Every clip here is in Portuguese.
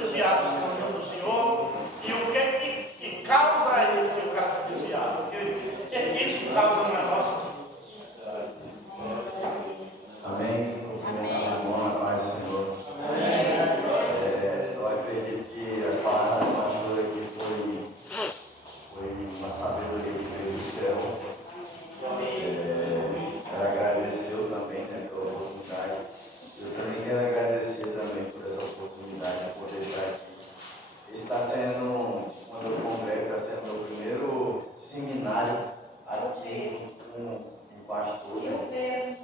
desviar dos caminhos do Senhor. E o que é que causa esse o cara se desviar? O que é que isso causa na nossa vida? Amém. Amém. A paz do Senhor. Eu acredito que a palavra do pastor aqui foi uma sabedoria que veio do céu. Quero agradecer também, né, pela oportunidade. Eu também quero agradecer também por essa oportunidade de poder estar aqui. Está sendo, quando eu congrego, está sendo meu primeiro seminário aqui com um pastor. Né?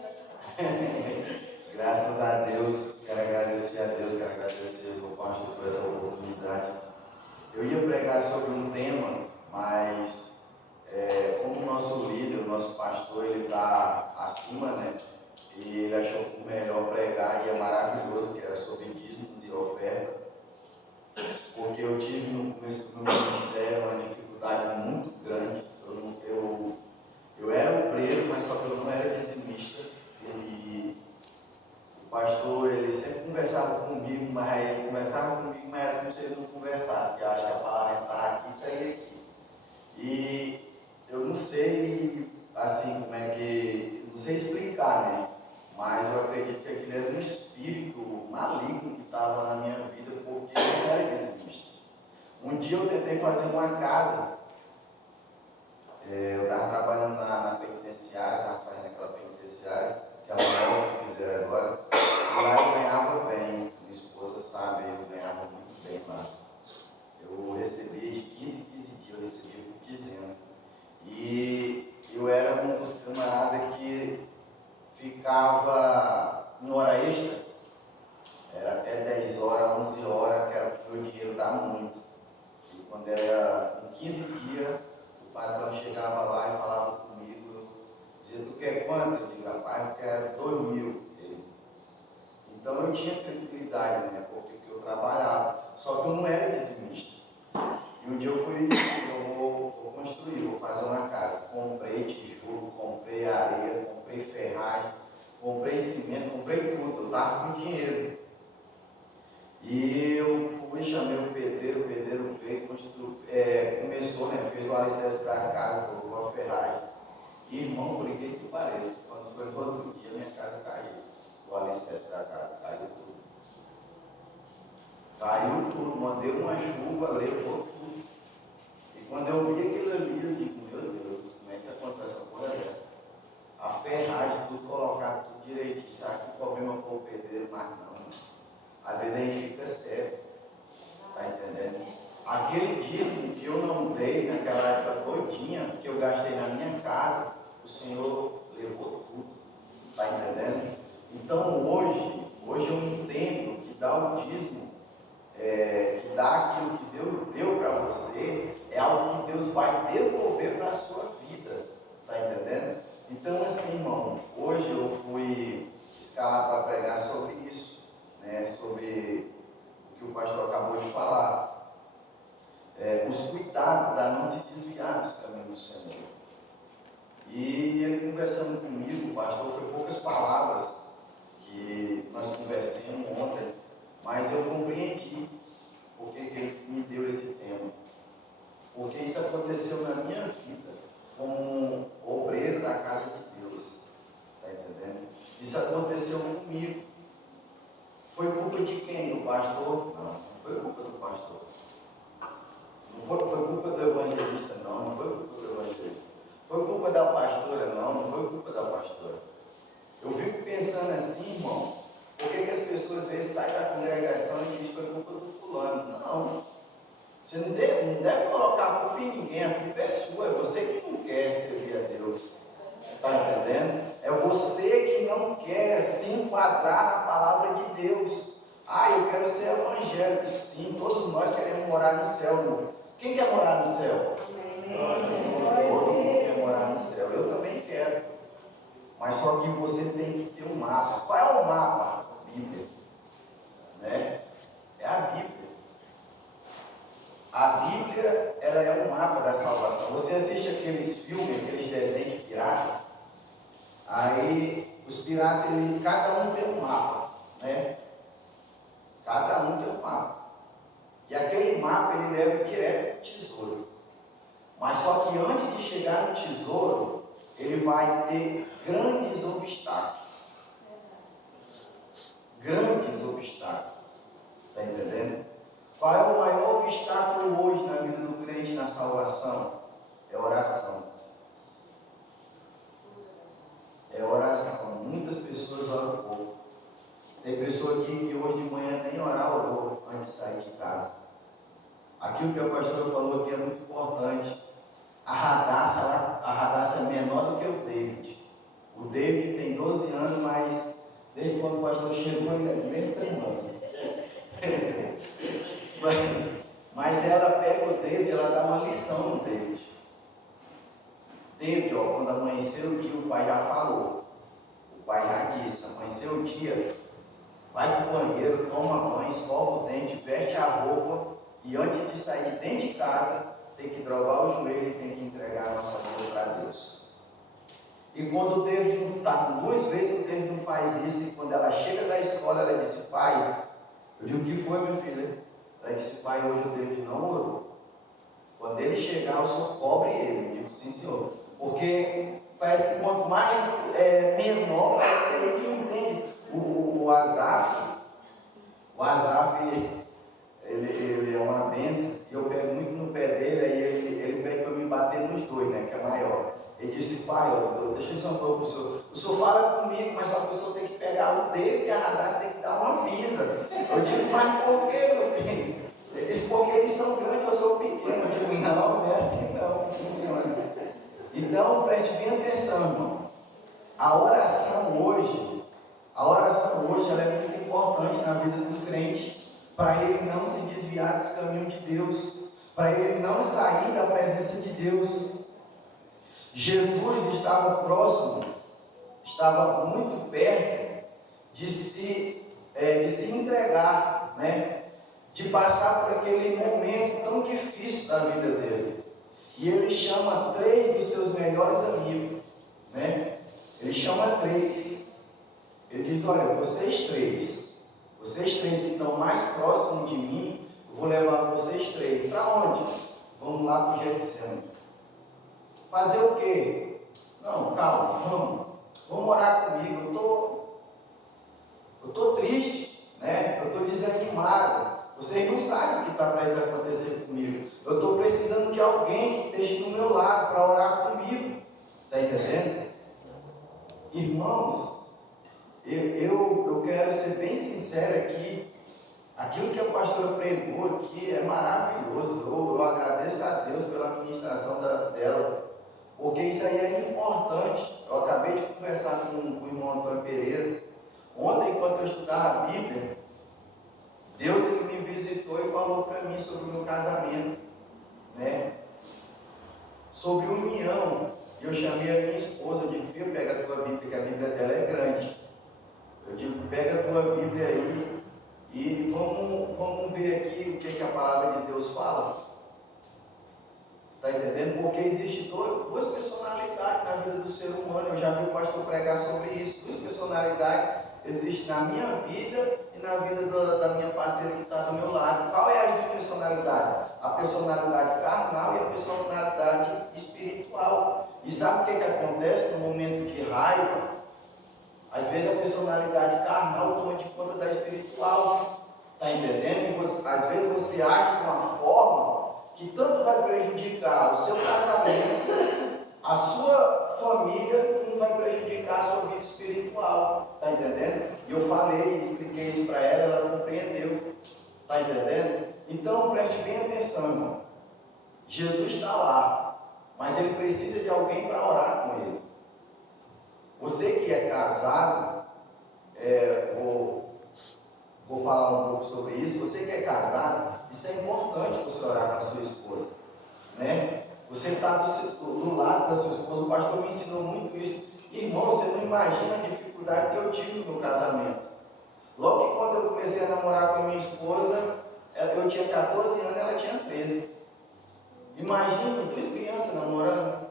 Graças a Deus, quero agradecer a Deus, quero agradecer ao pastor por essa oportunidade. Eu ia pregar sobre um tema, mas como o nosso líder, o nosso pastor, ele está acima, né? E ele achou melhor pregar, e é maravilhoso, que era sobre dízimos e oferta. Porque eu tive no começo do meu ministério uma dificuldade muito grande. Eu era obreiro, mas só que eu não era dizimista. E o pastor, ele sempre conversava comigo, mas ele conversava comigo, mas era como se ele não conversasse, que acha que a palavra está aqui e sair aqui. E eu não sei, assim, como é que, não sei explicar, né? Mas eu acredito que aquilo era um espírito maligno que estava na minha vida, porque eu não era dizimista. Um dia eu tentei fazer uma casa, eu estava trabalhando na penitenciária, estava fazendo aquela penitenciária, aquela nova que fizeram agora, e lá eu ganhava bem, minha esposa sabe, eu ganhava muito bem lá. Eu recebia de 15 em 15 dias, eu recebia por quinzena. E eu era um dos camaradas que ficava em hora extra, era até 10 horas, 11 horas, que era porque o dinheiro dava muito. E quando era em 15 dias, o patrão chegava lá e falava comigo, dizia, tu quer quanto? Eu digo, rapaz, eu quero 2.000. Então eu tinha tranquilidade, né, porque eu trabalhava, só que eu não era dizimista. E um dia eu fui, eu vou construir, vou fazer uma casa. Comprei tijolo, comprei areia, comprei ferragem, comprei cimento, comprei tudo, eu estava com dinheiro. E eu fui, chamei o pedreiro veio, começou, né, fez o alicerce da casa, colocou a ferragem. E irmão, por incrível que pareça, quando foi no outro dia, minha casa caiu. O alicerce da casa caiu tudo. Caiu tudo, mandei uma chuva, levou tudo. E quando eu vi aquilo ali, eu digo, meu Deus, como é que acontece uma coisa dessa? A ferragem, tudo colocado, tudo direitinho. Sabe que o problema foi o pedreiro, mas não. Às vezes a gente fica cego. Tá entendendo? Aquele dízimo que eu não dei naquela época todinha, que eu gastei na minha casa, o Senhor levou tudo. Tá entendendo? Então hoje eu entendo que dar o dízimo, que dar aquilo que Deus deu para você, é algo que Deus vai devolver para a sua vida. Tá entendendo? Então assim, irmão, hoje eu fui escalado para pregar sobre isso, né? Sobre o que o pastor acabou de falar. Os cuidados para não se desviar dos caminhos do Senhor. E ele conversando comigo, o pastor, foi poucas palavras que nós conversamos ontem, mas eu compreendi porque que ele me deu esse tema. Porque isso aconteceu na minha vida, como obreiro da casa de Deus. Está entendendo? Isso aconteceu comigo. Foi culpa de quem? Do pastor? Não foi culpa do pastor. Não foi culpa do evangelista, não foi culpa do evangelista. Foi culpa da pastora, não foi culpa da pastora. Eu fico pensando assim, irmão, por que as pessoas às vezes saem da congregação e dizem que foi culpa do fulano? Não. Você não deve colocar a culpa em ninguém, a culpa é sua, é você que não quer servir a Deus. Está entendendo? É você que não quer se enquadrar na palavra de Deus. Eu quero ser evangélico. Sim, todos nós queremos morar no céu. Quem quer morar no céu? Todo mundo quer morar no céu. Eu também quero. Mas só que você tem que ter um mapa. Qual é o mapa? A Bíblia. Né? É a Bíblia. A Bíblia, ela é um mapa da salvação. Você assiste aqueles filmes, aqueles desenhos de pirata. Aí, os piratas, cada um tem um mapa. Né? Cada um tem um mapa. E aquele mapa ele leva direto para o tesouro. Mas só que antes de chegar no tesouro, ele vai ter grandes obstáculos. Grandes obstáculos. Está entendendo? Qual é o maior obstáculo hoje na vida do crente na salvação? É oração. É oração. Muitas pessoas oram pouco. Tem pessoa aqui que hoje de manhã nem orar orou antes de sair de casa. Aquilo que o pastor falou aqui é muito importante. A Radassa é menor do que o David. O David tem 12 anos, mas desde quando o pastor chegou ele é do mesmo tamanho. Mas ela pega o David, ela dá uma lição no David. David, ó, quando amanheceu o dia, o pai já falou. O pai já disse, amanheceu o dia, vai para o banheiro, toma banho, escova o dente, veste a roupa e antes de sair de dentro de casa, tem que dobrar o joelho e tem que entregar a nossa vida para Deus. E quando o David não está com 2 vezes, o David não faz isso. E quando ela chega da escola, ela disse, pai, eu digo, o que foi, minha filha? Ela disse, pai, hoje o David não orou. Quando ele chegar, o senhor cobre ele. Eu digo, sim, senhor. Porque parece que quanto mais menor, parece ele que entende. O Asaf, ele é uma benção. E eu pego muito no pé dele, aí ele pede para me bater nos 2, né, que é maior. Ele disse, pai, deixa eu dizer uma coisa para o senhor. O senhor fala comigo, mas só que o senhor tem que pegar o dedo e a Radassa tem que dar uma pisa. Eu digo, mas por quê, meu filho? Ele disse, porque eles são grandes, eu sou pequeno. Eu digo, não é assim não funciona. Então, preste bem atenção, irmão. A oração hoje ela é muito importante na vida do crente, para ele não se desviar dos caminhos de Deus, para ele não sair da presença de Deus. Jesus estava próximo, estava muito perto de se entregar, né? De passar por aquele momento tão difícil da vida dele. E ele chama 3 dos seus melhores amigos, né? Ele chama 3. Ele diz, olha, vocês três que estão mais próximos de mim, eu vou levar vocês 3. Para onde? Vamos lá para o Getsemane. Fazer o quê? Não, calma, vamos orar comigo. Eu estou triste, né? Eu estou desanimado. Vocês não sabem o que está prestes a acontecer comigo. Eu estou precisando de alguém que esteja do meu lado para orar comigo. Está entendendo? Irmãos, eu quero ser bem sincero aqui. Aquilo que a pastora pregou aqui é maravilhoso. Eu agradeço a Deus pela ministração dela. Porque isso aí é importante. Eu acabei de conversar com o irmão Antônio Pereira. Ontem, enquanto eu estudava a Bíblia, Deus ele me visitou e falou para mim sobre o meu casamento, né? Sobre união. Eu chamei a minha esposa, eu digo, filho, pega a tua Bíblia, que a Bíblia dela é grande. Eu digo, pega a tua Bíblia aí e vamos ver aqui o que a palavra de Deus fala. Está entendendo? Porque existe 2 personalidades na vida do ser humano. Eu já vi o pastor pregar sobre isso. 2 personalidades existem na minha vida e na vida da minha parceira que está do meu lado. Qual é a personalidade? A personalidade carnal e a personalidade espiritual. E sabe o que acontece no momento de raiva? Às vezes a personalidade carnal toma de conta da espiritual. Está entendendo? E às vezes você age de uma forma que tanto vai prejudicar o seu casamento, a sua família, como vai prejudicar a sua vida espiritual. Está entendendo? E eu falei, expliquei isso para ela compreendeu. Está entendendo? Então preste bem atenção, irmão. Jesus está lá, mas ele precisa de alguém para orar com ele. Você que é casado, vou falar um pouco sobre isso. Você que é casado, isso é importante você orar com a sua esposa, né? Você está do lado da sua esposa. O pastor me ensinou muito isso. Irmão, você não imagina a dificuldade que eu tive no meu casamento. Logo que quando eu comecei a namorar com a minha esposa, eu tinha 14 anos, ela tinha 13. Imagina, 2 crianças namorando.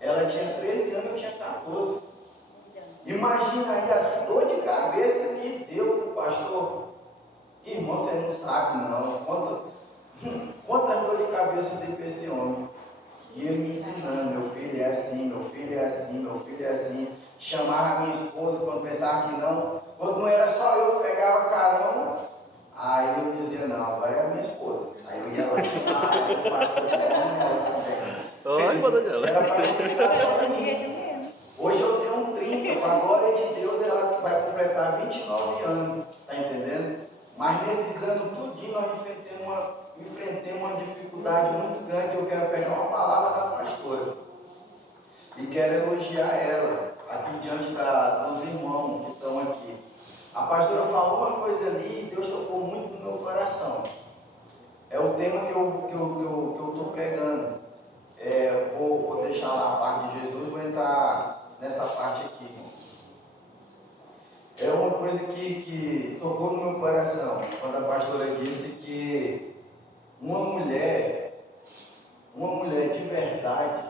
Ela tinha 13 anos, eu tinha 14. Imagina aí a dor de cabeça que deu para o pastor. Irmão, você não um saco, não. Quanta dor de cabeça eu dei para esse homem. E ele me ensinando, meu filho é assim, meu filho é assim, meu filho é assim. Chamava a minha esposa quando pensava que não. Quando não era só eu que pegava carão, aí eu dizia, não, agora é a minha esposa. Aí eu ia lá chamar, aí o pastor não ela também. Era para eu ficar só em mim. Hoje eu tenho um 30, para a glória de Deus, ela vai completar 29 anos, tá entendendo? Mas nesses anos tudinho nós enfrentemos uma dificuldade muito grande. Eu quero pegar uma palavra da pastora e quero elogiar ela aqui diante dos irmãos que estão aqui. A pastora falou uma coisa ali e Deus tocou muito no meu coração. É o tema que eu estou pregando. Vou deixar lá a parte de Jesus, vou entrar nessa parte aqui. É uma coisa que tocou no meu coração, quando a pastora disse que uma mulher de verdade,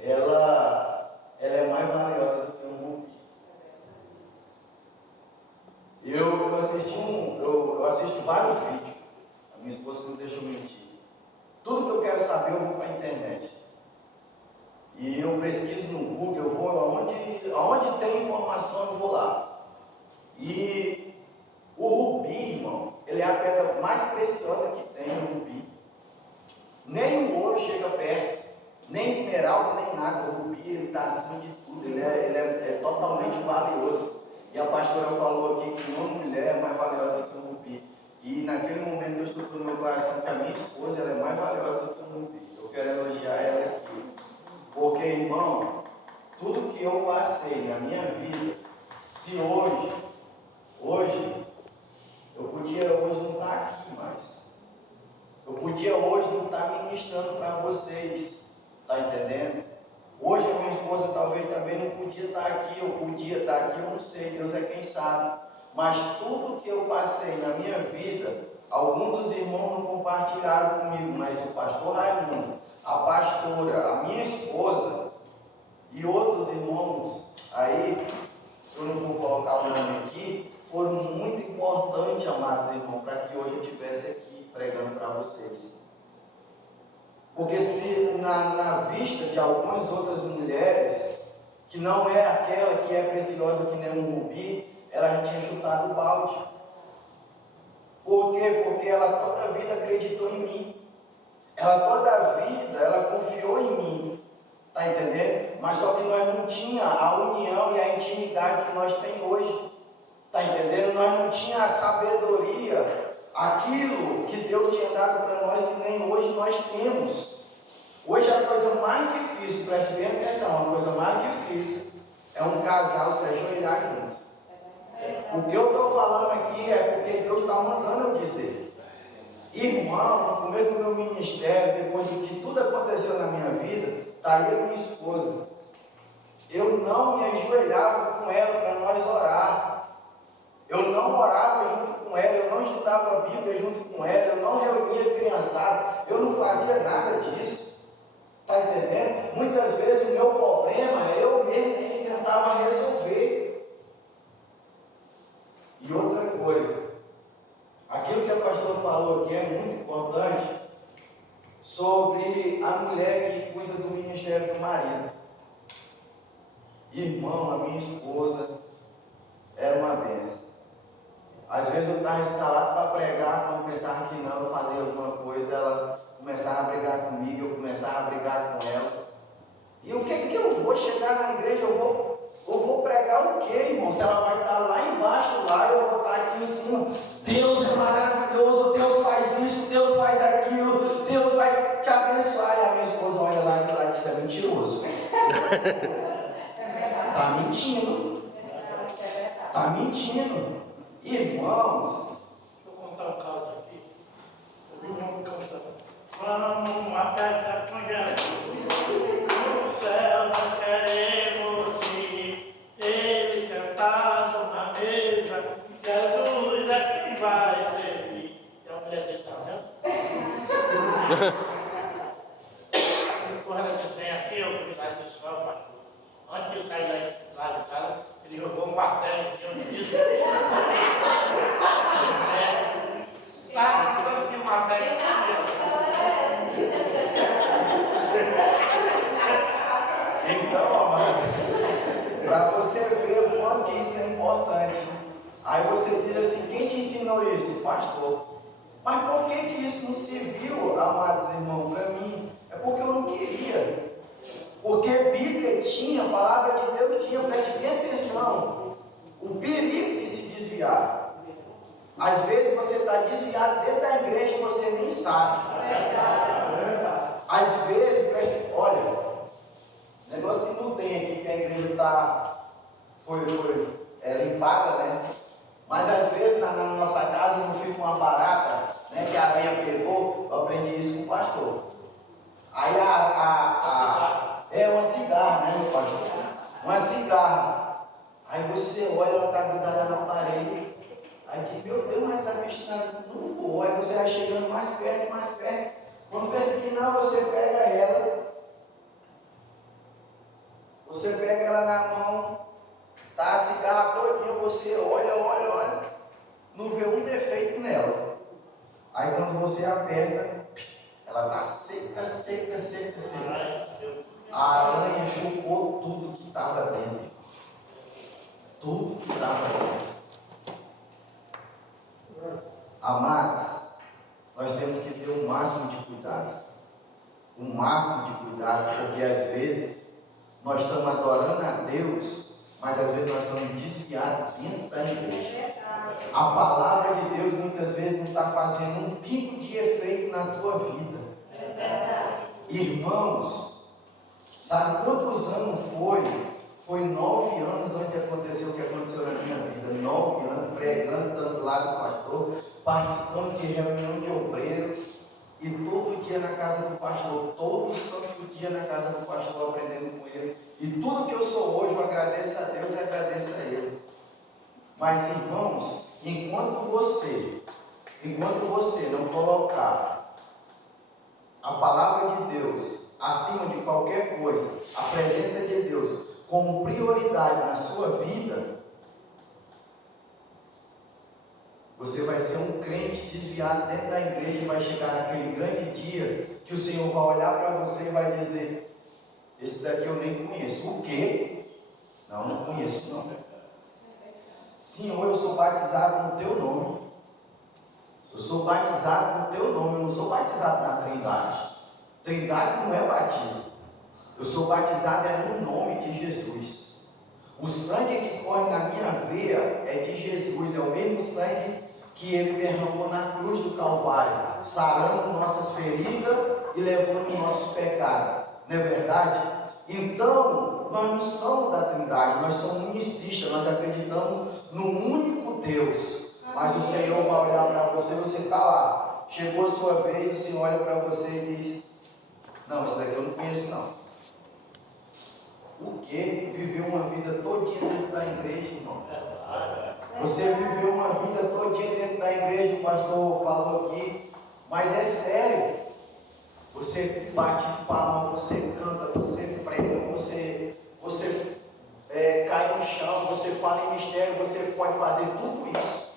ela é mais valiosa do que um rubi. Eu assisto vários vídeos, a minha esposa não deixa eu mentir. Tudo que eu quero saber eu vou para a internet. E eu pesquiso no Google, eu vou aonde tem informação eu vou lá. E o rubi, irmão, ele é a pedra mais preciosa que tem, o rubi. Nem o ouro chega perto, nem esmeralda, nem nada. O rubi, ele está acima de tudo, ele é totalmente valioso. E a pastora falou aqui que uma mulher é mais valiosa do que um rubi. E naquele momento Deus tocou no meu coração que a minha esposa ela é mais valiosa do que um rubi. Eu quero elogiar ela aqui. Porque, irmão, tudo que eu passei na minha vida, se hoje, eu podia hoje não estar aqui mais. Eu podia hoje não estar ministrando para vocês. Está entendendo? Hoje a minha esposa talvez também não podia estar aqui, eu podia estar aqui, eu não sei, Deus é quem sabe. Mas tudo que eu passei na minha vida, alguns dos irmãos não compartilharam comigo, mas o pastor Raimundo, a pastora, a minha esposa e outros irmãos, aí eu não vou colocar o nome aqui, foram muito importantes, amados irmãos, para que hoje eu estivesse aqui pregando para vocês. Porque se na vista de algumas outras mulheres, que não é aquela que é preciosa que nem um rubi, ela já tinha chutado o balde. Por quê? Porque ela toda a vida acreditou em mim. Ela toda a vida, ela confiou em mim. Está entendendo? Mas só que nós não tínhamos a união e a intimidade que nós temos hoje. Está entendendo? Nós não tínhamos a sabedoria, aquilo que Deus tinha dado para nós, que nem hoje nós temos. Hoje a coisa mais difícil, preste bem atenção, a coisa mais difícil é um casal se ajoelhar junto. O que eu estou falando aqui é porque Deus está mandando eu dizer. Irmão, no começo do meu ministério, depois de que tudo aconteceu na minha vida, está eu e minha esposa. Eu não me ajoelhava com ela para nós orar. Eu não orava junto com ela, eu não estudava a Bíblia junto com ela, eu não reunia criançada, eu não fazia nada disso. Está entendendo? Muitas vezes o meu problema é eu mesmo que tentava resolver. E outra coisa, aquilo que a pastora falou aqui é muito importante sobre a mulher que cuida do ministério do marido. Irmão, a minha esposa era uma bênção. Às vezes eu estava escalado para pregar, quando pensava que não, eu fazia alguma coisa, ela começava a brigar comigo, eu começava a brigar com ela. E o que eu vou chegar na igreja, eu vou pregar o quê, irmão? Se ela vai estar lá embaixo, lá, eu vou estar aqui em cima. Deus é maravilhoso, Deus faz isso, Deus faz aquilo, Deus vai te abençoar. E a minha esposa olha lá e fala, isso é mentiroso. Está mentindo. Está mentindo. Irmãos, deixa eu contar um caso aqui. Eu vi um homem cantando. Vamos uma festa com Jesus. No céu nós queremos ir. Ele sentado na mesa. Jesus é quem vai servir. É a mulher dele, tá vendo? Quando ela disse, vem aqui, eu fui lá e disse, ó, pastor. Antes de eu sair lá de casa, ele jogou um martelo aqui onde disse. Para você ver o quanto que isso é importante. Aí você diz assim, quem te ensinou isso? Pastor. Mas por que isso não serviu, amados irmãos, para mim? É porque eu não queria. Porque Bíblia tinha, a palavra de Deus tinha, preste bem atenção, o perigo de se desviar. Às vezes você está desviado dentro da igreja e você nem sabe. Às vezes, olha, negócio que não tem aqui, que a igreja foi limpada, né? Mas às vezes na nossa casa não fica uma barata, né, que a aranha pegou. Eu aprendi isso com o pastor. Aí é uma cigarra, né, meu pastor? Uma cigarra. Aí você olha, ela está grudada na parede. Aí diz, meu Deus, mas essa bichinha não voa. Aí você vai chegando mais perto, mais perto. Quando pensa que não, você pega ela. Você pega ela na mão. Tá a cigarra todinha, você olha, não vê um defeito nela. Aí quando você aperta, ela tá seca. A aranha chupou tudo que estava dentro. Tudo que estava dentro. Amados, nós temos que ter o máximo de cuidado. O máximo de cuidado, porque às vezes nós estamos adorando a Deus, mas às vezes nós estamos desviados dentro da igreja. A palavra de Deus muitas vezes não está fazendo um pingo de efeito na tua vida. Irmãos, sabe quantos anos foi? Foi 9 anos antes de acontecer o que aconteceu na minha vida. 9 anos pregando, estando lá do pastor, participando de reunião de obreiros. E todo dia na casa do pastor, todo santo dia na casa do pastor, aprendendo com ele. E tudo que eu sou hoje, eu agradeço a Deus e agradeço a ele. Mas irmãos, enquanto você não colocar a palavra de Deus acima de qualquer coisa, a presença de Deus como prioridade na sua vida, você vai ser um crente desviado dentro da igreja e vai chegar naquele grande dia que o Senhor vai olhar para você e vai dizer, esse daqui eu nem conheço. O quê? Não conheço não. Senhor, eu sou batizado no teu nome. Eu sou batizado no teu nome, eu não sou batizado na Trindade. Trindade não é batismo. Eu sou batizado no nome de Jesus. O sangue que corre na minha veia é de Jesus, é o mesmo sangue que ele derramou na cruz do Calvário, sarando nossas feridas e levando nossos pecados. Não é verdade? Então, nós não somos da Trindade, nós somos unicistas, nós acreditamos no único Deus. Mas o Senhor vai olhar para você, você está lá. Chegou a sua vez, o Senhor olha para você e diz, não, isso daqui eu não conheço não. O que? Viveu uma vida todinha dentro da igreja, irmão. Você viveu uma vida todinha dentro da igreja, o pastor falou aqui, mas é sério. Você bate palma, você canta, você prega, você cai no chão, você fala em mistério, você pode fazer tudo isso.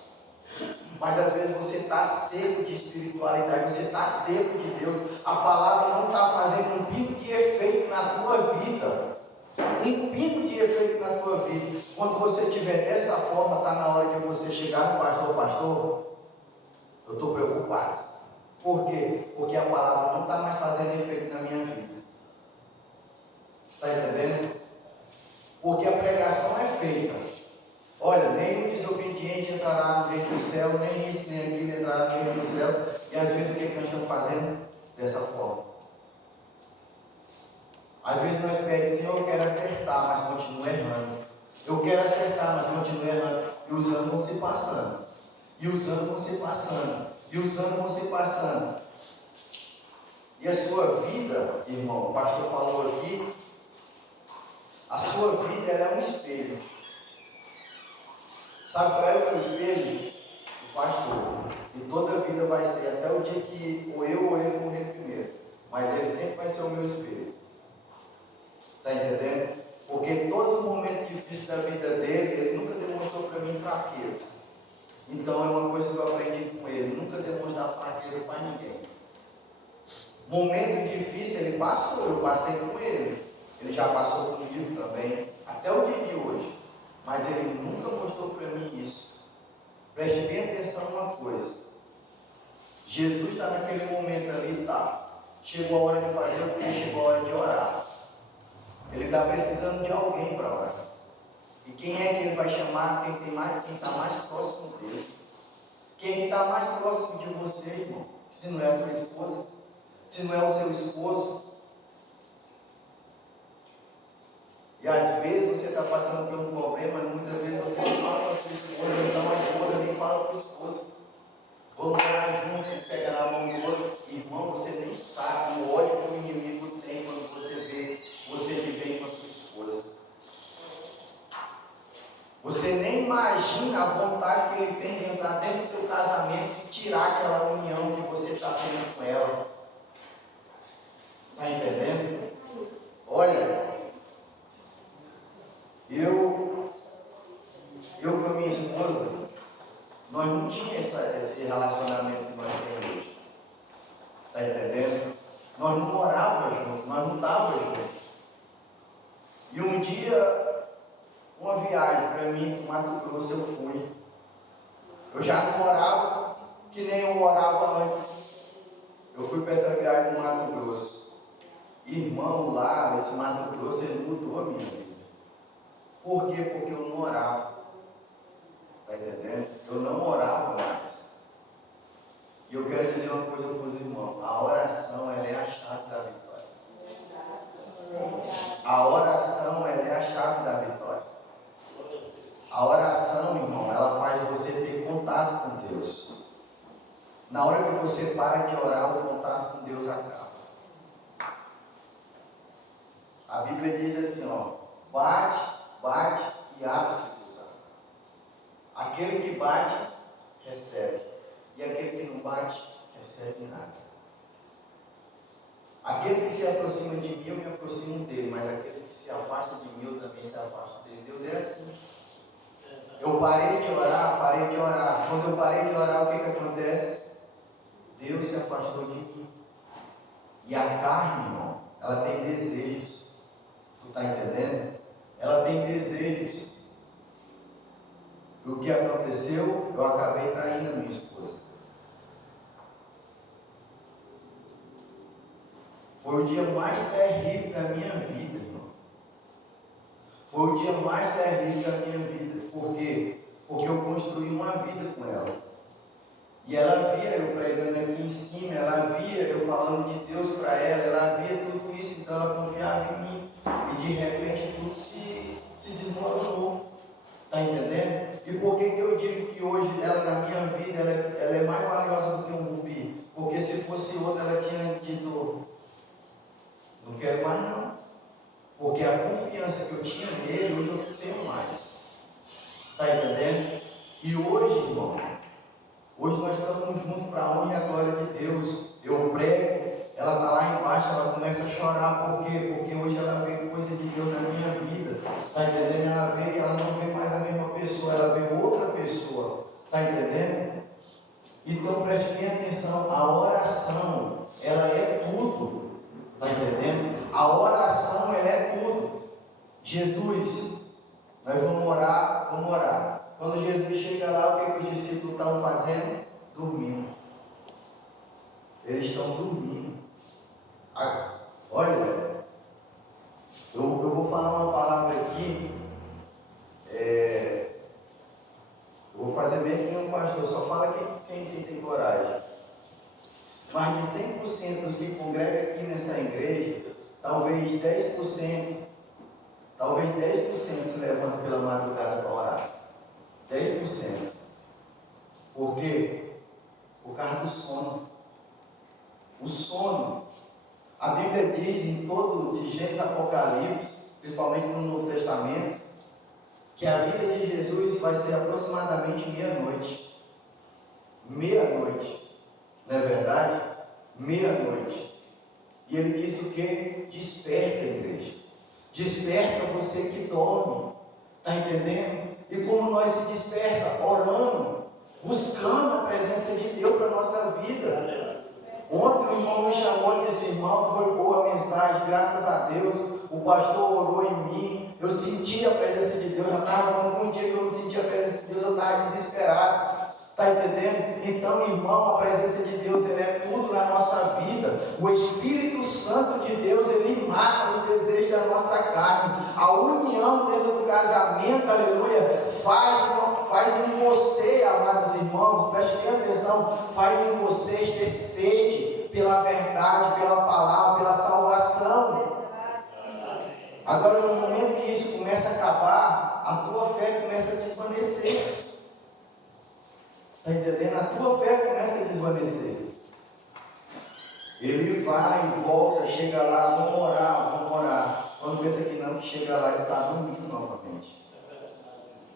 Mas às vezes você está seco de espiritualidade, você está seco de Deus. A palavra não está fazendo um pingo de efeito na tua vida. Um pingo de efeito na tua vida. Quando você estiver dessa forma, está na hora de você chegar no pastor, pastor, eu estou preocupado. Por quê? Porque a palavra não está mais fazendo efeito na minha vida. Está entendendo? Porque a pregação é feita. Olha, nem o desobediente entrará no reino do céu, nem isso, nem aquilo entrará no reino do céu. E às vezes o que nós estamos fazendo? Dessa forma. Às vezes nós pedimos, Senhor, eu quero acertar, mas continuo errando. Eu quero acertar, mas continuo errando. E os anos vão se passando. E os anos vão se passando. E os anos vão se passando. E a sua vida, irmão, o pastor falou aqui, a sua vida ela é um espelho. Sabe qual é o meu espelho? O pastor. E toda a vida vai ser, até o dia que ou eu ou ele morrer primeiro. Mas ele sempre vai ser o meu espelho. Está entendendo? Porque todos os momentos difíceis da vida dele, ele nunca demonstrou para mim fraqueza. Então é uma coisa que eu aprendi com ele, nunca demonstrar fraqueza para ninguém. Momento difícil ele passou, eu passei com ele. Ele já passou comigo também. até o dia de hoje, mas ele nunca mostrou para mim isso. Preste bem atenção numa coisa. Jesus está naquele momento ali, tá? Chegou a hora de fazer o que? Chegou a hora de orar. Ele está precisando de alguém para orar. E quem é que ele vai chamar? Quem está mais próximo dele? Quem está mais próximo de você, irmão? Se não é a sua esposa? Se não é o seu esposo? E às vezes você está passando por um problema, e muitas vezes você não fala com a sua esposa, então a esposa nem fala com o esposo. Vamos orar junto, pega na mão do outro. Irmão, você nem sabe o ódio que o inimigo tem quando você vê você vivendo com a sua esposa. Você nem imagina a vontade que ele tem de entrar dentro do teu casamento e tirar aquela união que você está tendo com ela. Está entendendo? Olha, eu com a minha esposa, nós não tínhamos esse relacionamento que nós temos hoje. Está entendendo? Nós não morávamos juntos, nós não estávamos juntos. E um dia, uma viagem para mim, para Mato Grosso, eu fui. Eu já não morava que nem eu morava antes. Eu fui para essa viagem no Mato Grosso. Irmão, lá, esse Mato Grosso, ele mudou a minha vida. Por quê? Porque eu não orava. Está entendendo? Eu não orava mais. E eu quero dizer uma coisa para os irmãos. A oração, ela é a chave da vitória. A oração, ela é a chave da vitória. A oração, irmão, ela faz você ter contato com Deus. Na hora que você para de orar, o contato com Deus acaba. A Bíblia diz assim, ó, bate e abre-se. Aquele que bate, recebe. E aquele que não bate, recebe nada. Aquele que se aproxima de mim, eu me aproximo dele. Mas aquele que se afasta de mim, eu também se afasto dele. Deus é assim. Eu parei de orar. Quando eu parei de orar, o que acontece? Deus se afastou de mim. E a carne, irmão, ela tem desejos. Tu está entendendo? Ela tem desejos. O que aconteceu? Eu acabei traindo a minha esposa. Foi o dia mais terrível da minha vida, irmão. Foi o dia mais terrível da minha vida. Por quê? Porque eu construí uma vida com ela. E ela via eu pregando aqui em cima, ela via eu falando de Deus para ela via tudo isso, então ela confiava em mim. E de repente tudo se desmoronou. Está entendendo? E por que eu digo que hoje ela na minha vida ela é mais valiosa do que um rubi? Porque se fosse outra ela tinha dito, não quero mais não. Porque a confiança que eu tinha nele, hoje eu não tenho mais. Está entendendo? E hoje, irmão, hoje nós estamos juntos para a honra e a glória de Deus. Eu prego, ela está lá embaixo, ela começa a chorar. Por quê? Porque hoje ela vê coisa de Deus na minha vida. Está entendendo? Ela vê que ela não vê mais a mesma pessoa, ela vê outra pessoa. Está entendendo? Então preste bem atenção, a oração, ela é tudo. Está entendendo? A oração, ela é tudo. Jesus, nós vamos orar, vamos orar. Quando Jesus chega lá, o que os discípulos estão fazendo? Dormindo. Eles estão dormindo. Olha, eu vou falar uma palavra aqui. Eu vou fazer bem que nem um pastor, só fala quem tem coragem. Mais de 100% dos que congregam aqui nessa igreja, talvez 10% se levantam pela madrugada para orar. 10%. Por quê? Por causa do sono. O sono. A Bíblia diz em todo, de Gênesis Apocalipse, principalmente no Novo Testamento, que a vida de Jesus vai ser aproximadamente meia-noite. Meia-noite. Não é verdade? Meia-noite. E ele disse o quê? Desperta, igreja. Desperta você que dorme. Está entendendo? E como nós se desperta? Orando. Buscando a presença de Deus para a nossa vida. Ontem o irmão me chamou e disse, irmão, foi boa a mensagem, graças a Deus. o pastor orou em mim, eu senti a presença de Deus, já estava um dia que eu não sentia a presença de Deus, eu estava desesperado. Está entendendo? Então, irmão, a presença de Deus, ele é tudo na nossa vida. O Espírito Santo de Deus, ele mata os desejos da nossa carne. A união dentro do casamento, aleluia, faz em você, amados irmãos, preste bem atenção, faz em vocês ter sede pela verdade, pela palavra, pela salvação. Agora, no momento que isso começa a acabar, a tua fé começa a desvanecer. Está entendendo? A tua fé começa a desvanecer. Ele vai e volta, chega lá, vamos orar. Quando pensa que não, que chega lá e está dormindo novamente.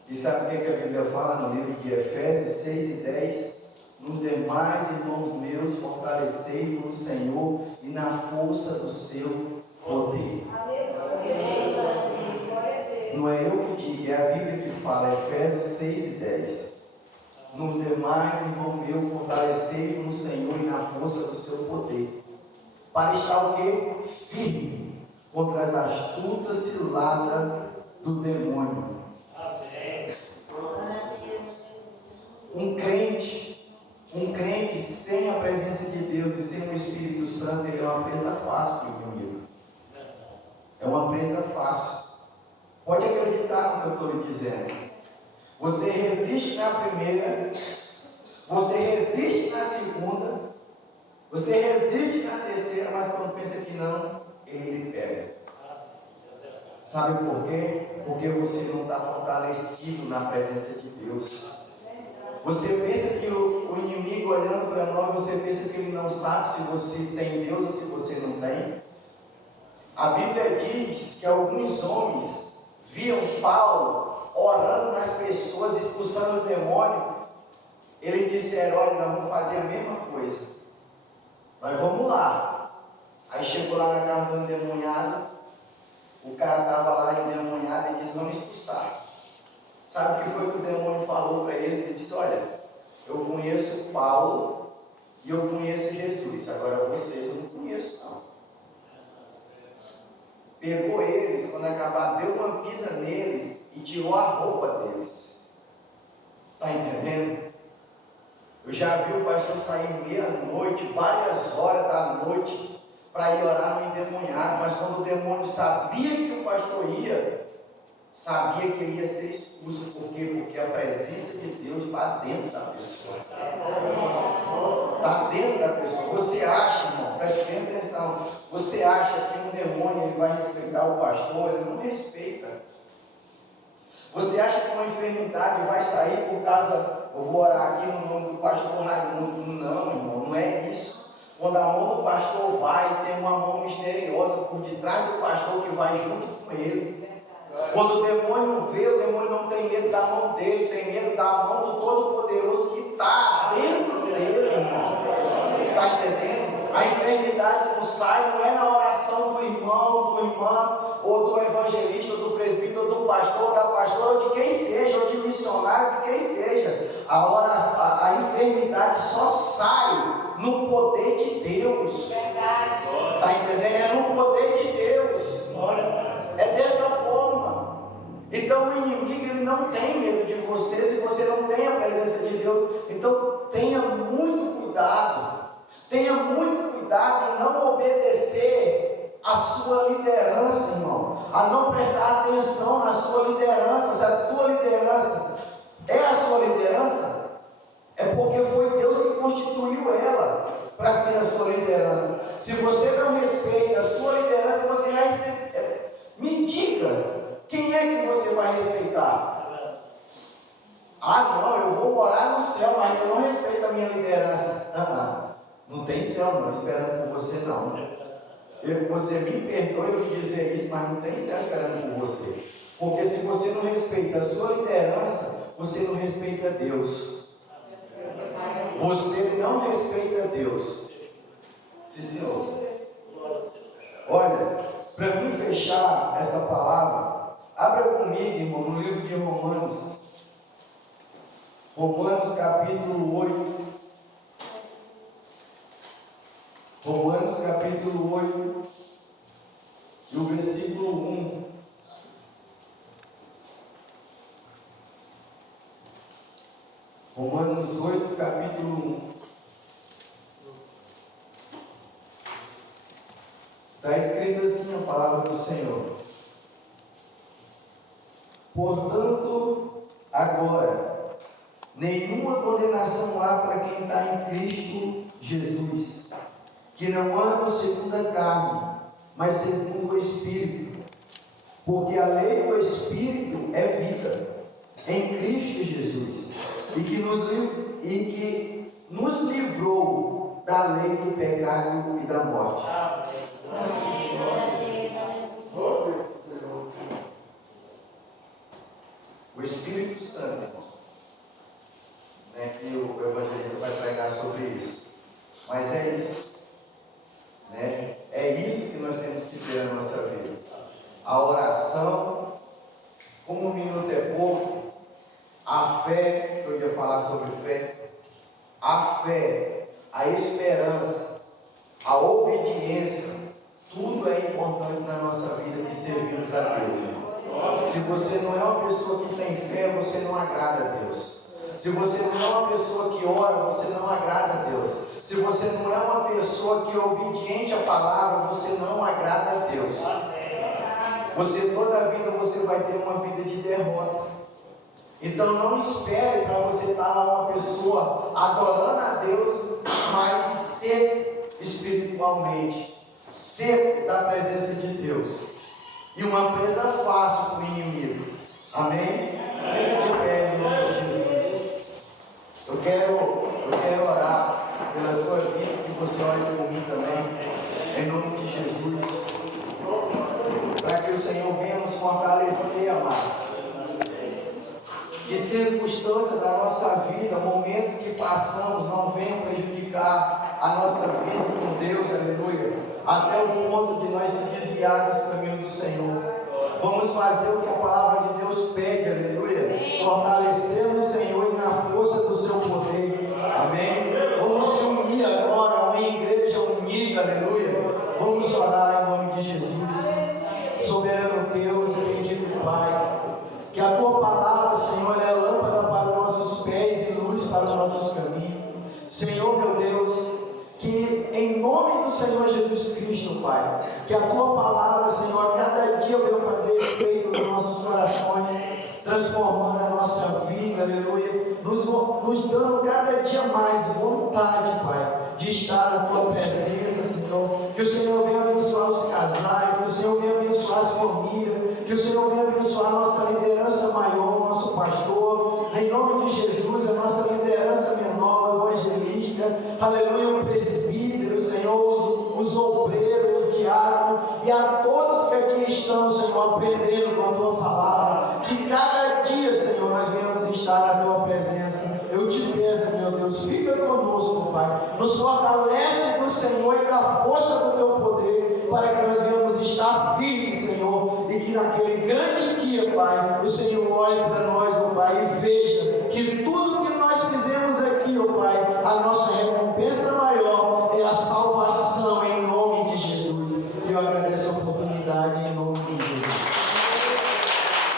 E sabe o que a Bíblia fala no livro de Efésios 6 e 10? Nos demais, irmãos meus, fortalecei-vos no Senhor e na força do seu poder. Não é eu que digo, é a Bíblia que fala, Efésios 6 e 10. No demais, irmão meu, fortalecei-vos no Senhor e na força do seu poder, para estar o quê? Firme contra as astutas ciladas do demônio. Amém. Um crente sem a presença de Deus e sem o Espírito Santo, ele é uma presa fácil para o inimigo. É uma presa fácil. Pode acreditar no que eu estou lhe dizendo. Você resiste na primeira, você resiste na segunda, você resiste na terceira, mas quando pensa que não, ele lhe pega. Sabe por quê? Porque você não está fortalecido na presença de Deus. Você pensa que o inimigo olhando para nós, você pensa que ele não sabe se você tem Deus ou se você não tem. A Bíblia diz que alguns homens viam Paulo orando nas pessoas, expulsando o demônio. Eles disseram: olha, nós vamos fazer a mesma coisa, nós vamos lá. Aí chegou lá na casa do endemoniado, o cara estava lá endemoniado e disse: vamos expulsar. Sabe o que foi que o demônio falou para eles? Ele disse: olha, eu conheço Paulo e eu conheço Jesus, agora vocês eu não conheço não. Pegou eles, quando acabar, deu uma pisa neles e tirou a roupa deles. Está entendendo? Eu já vi o pastor sair meia-noite, várias horas da noite, para ir orar no endemoniado, mas quando o demônio sabia que o pastor ia, sabia que ele ia ser expulso. Por quê? Porque a presença de Deus está dentro da pessoa. Está dentro da pessoa. Você acha, irmão, preste bem atenção, você acha que um demônio ele vai respeitar o pastor? Ele não respeita. Você acha que uma enfermidade vai sair por causa, eu vou orar aqui no nome do pastor Raimundo? Não, irmão, não é isso. Quando a mão do pastor vai, tem uma mão misteriosa por detrás do pastor que vai junto com ele. Quando o demônio vê, o demônio não tem medo da mão dele, tem medo da mão do Todo-Poderoso que está dentro dele, irmão. Está entendendo? A enfermidade não sai, não é na oração do irmão, do irmã, ou do evangelista, ou do presbítero, ou do pastor, ou da pastora, ou de quem seja, ou de missionário, de quem seja. A enfermidade só sai no poder de Deus. Está entendendo? É no poder de Deus. É dessa forma. Então o inimigo ele não tem medo de você se você não tem a presença de Deus. Então tenha muito cuidado. Tenha muito cuidado em não obedecer a sua liderança, irmão. A não prestar atenção na sua liderança. Se a sua liderança é a sua liderança, é porque foi Deus que constituiu ela para ser a sua liderança. Se você não respeita a sua liderança, você vai me diga, quem é que você vai respeitar? Ah, não, eu vou morar no céu, mas eu não respeito a minha liderança. Não tem céu não esperando por você não. Você me perdoe eu dizer isso, mas não tem céu esperando por você. Porque se você não respeita a sua liderança, você não respeita Deus. Você não respeita Deus. Sim, Senhor. Olha, para mim fechar essa palavra, abra comigo, irmão, no livro de Romanos. Romanos capítulo 8. Romanos capítulo 8. E o do versículo 1. Romanos 8, capítulo 1. Está escrito assim a palavra do Senhor. Portanto, agora, nenhuma condenação há para quem está em Cristo Jesus, que não anda segundo a carne, mas segundo o Espírito. Porque a lei do Espírito é vida em Cristo Jesus, e que nos livrou da lei do pecado e da morte. O Espírito Santo, né, que o evangelista vai pregar sobre isso, mas é isso, né? É isso que nós temos que ter na nossa vida. A oração, como um minuto é pouco, a fé, eu ia falar sobre fé, a fé, a esperança, a obediência, tudo é importante na nossa vida que servimos a Deus, irmão. Se você não é uma pessoa que tem fé, você não agrada a Deus. Se você não é uma pessoa que ora, você não agrada a Deus. Se você não é uma pessoa que é obediente à palavra, você não agrada a Deus. Você toda a vida você vai ter uma vida de derrota. Então não espere para você estar uma pessoa adorando a Deus, mas seco espiritualmente, seco da presença de Deus. E uma presa fácil para o inimigo. Amém? Fique de pé em nome de Jesus. Eu quero orar pela sua vida, que você ore por mim também, em nome de Jesus, para que o Senhor venha nos fortalecer, amado. Que circunstâncias da nossa vida, momentos que passamos, não venham prejudicar a nossa vida com Deus, aleluia, até o ponto de nós se desviar dos caminhos do Senhor. Vamos fazer o que a palavra de Deus pede, aleluia, fortalecer o Senhor e na força do seu poder, amém? Vamos se unir agora, uma igreja unida, aleluia. Vamos orar em nome de Jesus. Soberano Deus, bendito Pai, que a tua palavra, Senhor, é lâmpada para os nossos pés e luz para os nossos caminhos. Senhor, meu Deus, que em nome do Senhor Jesus Cristo, Pai, que a tua palavra, Senhor, cada dia venha fazer efeito nos nossos corações, transformando a nossa vida, aleluia, nos dando cada dia mais vontade, Pai, de estar na tua presença, Senhor. Que o Senhor venha abençoar os casais, que o Senhor venha abençoar as famílias, que o Senhor venha abençoar a nossa liderança maior, nosso pastor, em nome de Jesus, a nossa liderança menor, evangelista, aleluia, o presbítero, Senhor, os obreiros, os diáconos, e a todos que aqui estão, Senhor, aprendendo com a tua palavra, que cada dia, Senhor, nós venhamos estar na tua presença. Eu te peço, meu Deus, fica conosco, Pai, nos fortalece do Senhor e da força do teu poder, para que nós venhamos estar firmes, Senhor, e que naquele grande dia, Pai, o Senhor olhe para nós, ó Pai, e veja